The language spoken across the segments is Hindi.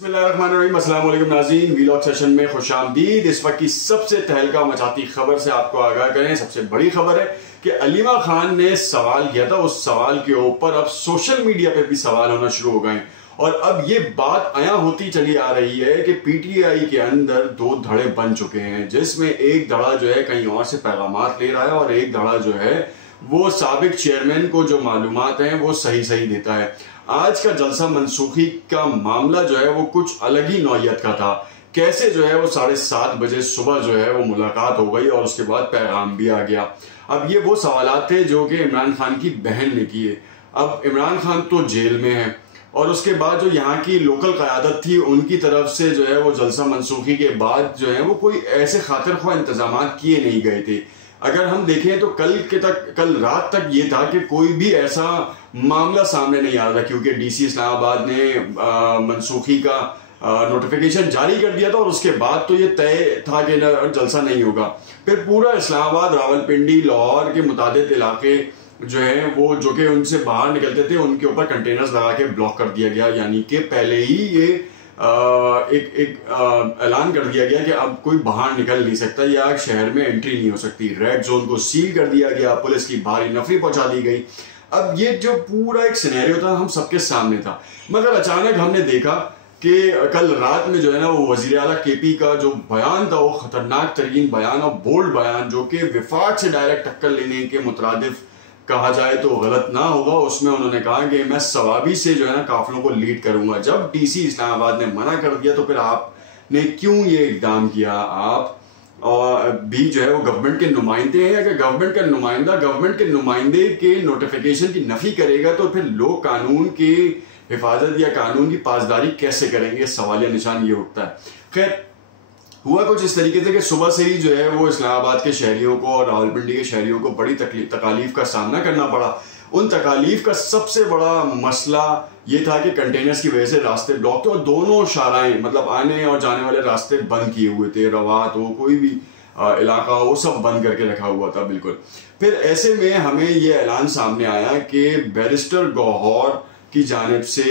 बिस्मिल्लाहिर्रहमानिर्रहीम, अस्सलाम वालेकुम नाज़रीन, वीलॉग सेशन में खुशामदीद। इस वक्त की सबसे तहलका मचाती खबर से आपको आगाह करें। सबसे बड़ी खबर है कि अलीमा खान ने सवाल किया था, उस सवाल के ऊपर अब सोशल मीडिया पे भी सवाल होना शुरू हो गए और अब ये बात आया होती चली आ रही है कि पीटीआई के अंदर दो धड़े बन चुके हैं, जिसमें एक धड़ा जो है कहीं और से पैगामात ले रहा है और एक धड़ा जो है वो साबिक चेयरमैन को जो मालूमात हैं वो सही सही देता है। आज का जलसा मनसूखी का मामला जो है वो कुछ अलग ही नौयत का था। कैसे जो है वो 7:30 बजे सुबह जो है वो मुलाकात हो गई और उसके बाद पैगाम भी आ गया। अब ये वो सवालात थे जो कि इमरान खान की बहन ने किए। अब इमरान खान तो जेल में है और उसके बाद जो यहाँ की लोकल क़यादत थी उनकी तरफ से जो है वो जलसा मनसूखी के बाद जो है वो कोई ऐसे खातिर ख्वाह इंतजाम किए नहीं गए थे। अगर हम देखें तो कल रात तक ये था कि कोई भी ऐसा मामला सामने नहीं आ रहा, क्योंकि डीसी इस्लामाबाद ने मनसूखी का नोटिफिकेशन जारी कर दिया था और उसके बाद तो ये तय था कि जलसा नहीं होगा। फिर पूरा इस्लामाबाद, रावलपिंडी, लाहौर के मुतादिद इलाके जो है वो जो कि उनसे बाहर निकलते थे उनके ऊपर कंटेनर्स लगा के ब्लॉक कर दिया गया, यानी कि पहले ही ये ऐलान कर दिया गया कि अब कोई बाहर निकल नहीं सकता या शहर में एंट्री नहीं हो सकती। रेड जोन को सील कर दिया गया, पुलिस की भारी नफरी पहुंचा दी गई। अब ये जो पूरा एक सिनेरियो था हम सबके सामने था, मगर अचानक हमने देखा कि कल रात में जो है ना वो वजीर आला केपी का जो बयान था वो खतरनाक तरीन बयान और बोल्ड बयान, जो कि विफाक से डायरेक्ट टक्कर लेने के मुतरादिफ कहा जाए तो गलत ना होगा। उसमें उन्होंने कहा कि मैं सवाबी से जो है ना काफिलों को लीड करूंगा। जब डीसी इस्लामाबाद ने मना कर दिया तो फिर आपने क्यों ये इकदाम किया? आप और भी जो है वो गवर्नमेंट के नुमाइंदे हैं। अगर गवर्नमेंट का नुमाइंदा गवर्नमेंट के नुमाइंदे के नोटिफिकेशन की नफी करेगा तो फिर लोग कानून की हिफाजत या कानून की पासदारी कैसे करेंगे? सवालिया निशान ये उठता है। खैर, हुआ कुछ इस तरीके से कि सुबह से ही जो है वो इस्लामाबाद के शहरियों को और रावलपिंडी के शहरियों को बड़ी तकालीफ का सामना करना पड़ा। उन तकालीफ का सबसे बड़ा मसला ये था कि कंटेनर्स की वजह से रास्ते ब्लॉक थे और दोनों शाराएं, मतलब आने और जाने वाले रास्ते बंद किए हुए थे। रवात हो, कोई भी इलाका हो, सब बंद करके रखा हुआ था बिल्कुल। फिर ऐसे में हमें ये ऐलान सामने आया कि बैरिस्टर गौहर की जानिब से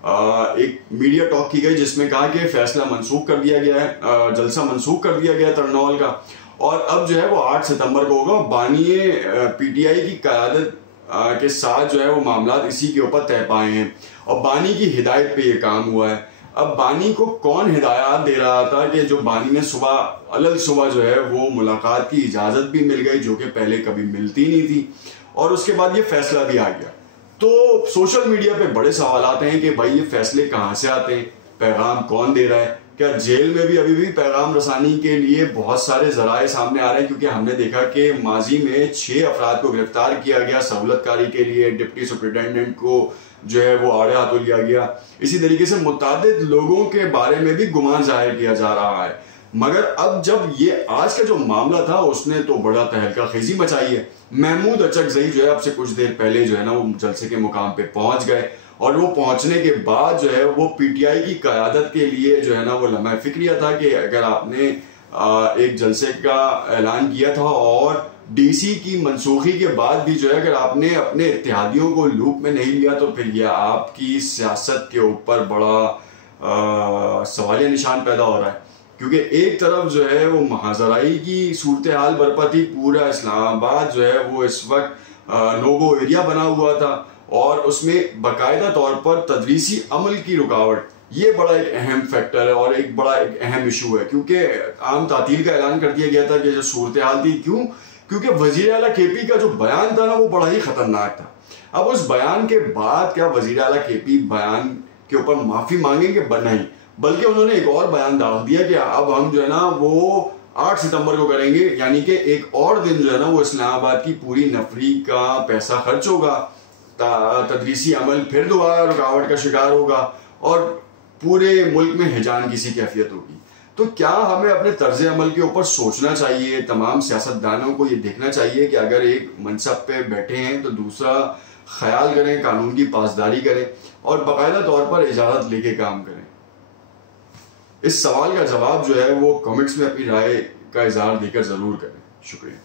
एक मीडिया टॉक की गई जिसमें कहा कि फैसला मनसूख कर दिया गया है, जलसा मनसूख कर दिया गया तरनौल का, और अब जो है वो 8 सितंबर को होगा। बानिए पीटीआई की क़यादत के साथ जो है वो मामला इसी के ऊपर तय पाए हैं और बानी की हिदायत पे ये काम हुआ है। अब बानी को कौन हिदायत दे रहा था कि जो बानी ने सुबह जो है वो मुलाकात की इजाजत भी मिल गई, जो कि पहले कभी मिलती नहीं थी, और उसके बाद ये फैसला भी आ गया। तो सोशल मीडिया पे बड़े सवाल आते हैं कि भाई ये फैसले कहाँ से आते हैं, पैगाम कौन दे रहा है? क्या जेल में भी अभी भी पैगाम रसानी के लिए बहुत सारे जराए सामने आ रहे हैं? क्योंकि हमने देखा कि माजी में 6 अफराद को गिरफ्तार किया गया सहूलतकारी के लिए, डिप्टी सुपरिटेंडेंट को जो है वो आड़े हाथों लिया गया। इसी तरीके से मुतादिद लोगों के बारे में भी गुमान जाहिर किया जा रहा है। मगर अब जब ये आज का जो मामला था उसने तो बड़ा तहलका खेजी मचाई है। महमूद अचकजई जो है अब से कुछ देर पहले जो है ना वो जलसे के मुकाम पे पहुंच गए और वो पहुंचने के बाद जो है वो पीटीआई की क़यादत के लिए जो है ना वो लम्हा फिक्रिया था कि अगर आपने एक जलसे का ऐलान किया था और डीसी की मनसूखी के बाद भी जो है अगर आपने अपने इत्तेहादियों को लूप में नहीं लिया तो फिर यह आपकी सियासत के ऊपर बड़ा सवालिया निशान पैदा हो रहा है। क्योंकि एक तरफ जो है वो महाजराई की सूरत हाल बरपा थी, पूरा इस्लामाबाद जो है वो इस वक्त नो-गो एरिया बना हुआ था और उसमें बाकायदा तौर पर तदरीसी अमल की रुकावट, ये बड़ा एक अहम फैक्टर है और एक बड़ा एक अहम इशू है। क्योंकि आम तातील का ऐलान कर दिया गया था कि जो सूरत हाल थी, क्यों? क्योंकि वजीर आला केपी का जो बयान था ना वो बड़ा ही खतरनाक था। अब उस बयान के बाद क्या वजीर आला केपी बयान के ऊपर माफी मांगेंगे? नहीं, बल्कि उन्होंने एक और बयान डाल दिया कि अब हम जो है ना वो 8 सितंबर को करेंगे, यानी कि एक और दिन जो है ना वो इस्लामाबाद की पूरी नफरी का पैसा खर्च होगा, तदरीसी अमल फिर दोबारा रुकावट का शिकार होगा और पूरे मुल्क में हिजान की सी कैफियत होगी। तो क्या हमें अपने तर्ज अमल के ऊपर सोचना चाहिए? तमाम सियासतदानों को ये देखना चाहिए कि अगर एक मनसब पे बैठे हैं तो दूसरा ख्याल करें, कानून की पासदारी करें और बाकायदा तौर पर इजाजत लेके काम करें। इस सवाल का जवाब जो है वो कमेंट्स में अपनी राय का इजहार देकर जरूर करें। शुक्रिया।